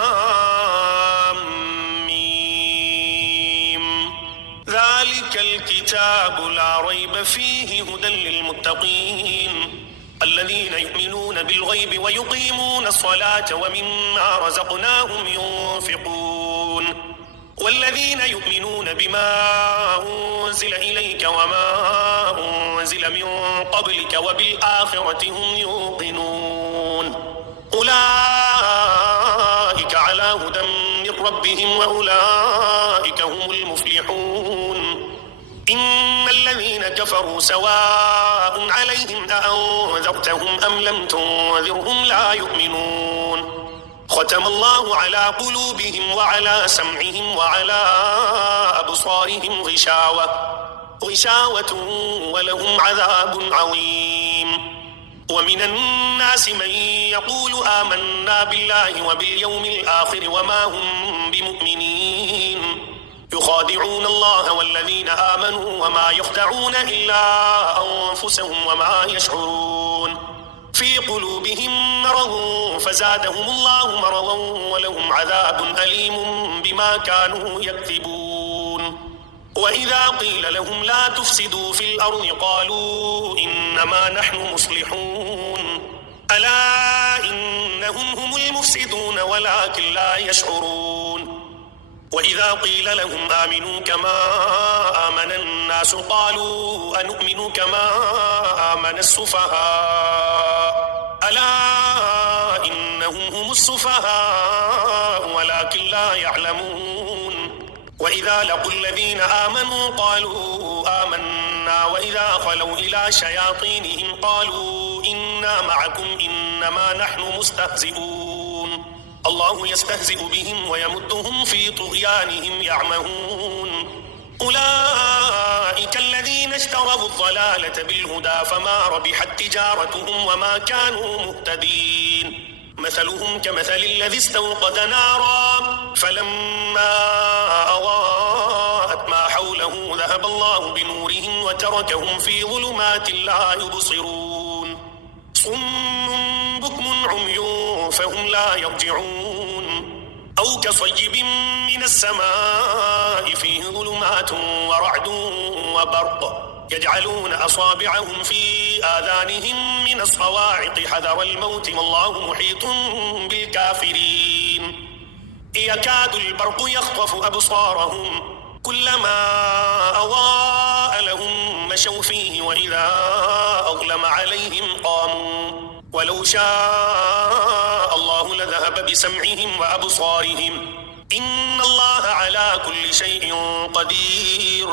لام ميم ذلك الكتاب لا ريب فيه هدى للمتقين الذين يؤمنون بالغيب ويقيمون الصلاة ومما رزقناهم ينفقون والذين يؤمنون بما أنزل إليك وما أنزل من قبلك وبالآخرة هم يوقنون أولئك على هدى من ربهم وأولئك هم المفلحون إن الذين كفروا سواء عليهم أأنذرتهم أم لم تنذرهم لا يؤمنون ختم الله على قلوبهم وعلى سمعهم وعلى أبصارهم غشاوة ولهم عذاب عظيم ومن الناس من يقول آمنا بالله وباليوم الآخر وما هم بمؤمنين يخادعون الله والذين آمنوا وما يخدعون إلا أنفسهم وما يشعرون في قلوبهم مرض فزادهم الله مرضا ولهم عذاب أليم بما كانوا يكذبون وإذا قيل لهم لا تفسدوا في الأرض قالوا إنما نحن مصلحون ألا إنهم هم المفسدون ولكن لا يشعرون وإذا قيل لهم آمنوا كما آمن الناس قالوا أنؤمن كما آمن السفهاء ألا إنهم هم السفهاء ولكن لا يعلمون وإذا لقوا الذين آمنوا قالوا آمنا وإذا خلوا إلى شياطينهم قالوا إنا معكم إنما نحن مستهزئون الله يستهزئ بهم ويمدهم في طغيانهم يعمهون أولئك الذين اشتروا الضلالة بالهدى فما ربحت تجارتهم وما كانوا مهتدين مثلهم كمثل الذي استوقد نارا فلما أضاءت ما حوله ذهب الله بنورهم وتركهم في ظلمات لا يبصرون صم بكم عمي فهم لا يرجعون أو كصيب من السماء فيه ظلمات ورعد وبرق يجعلون أصابعهم في آذانهم من الصواعق حذر الموت والله محيط بالكافرين يكاد البرق يخطف أبصارهم كلما أضاء لهم مشوا فيه وإذا أظلم عليهم قاموا ولو شاء الله لذهب بسمعهم وأبصارهم إن الله على كل شيء قدير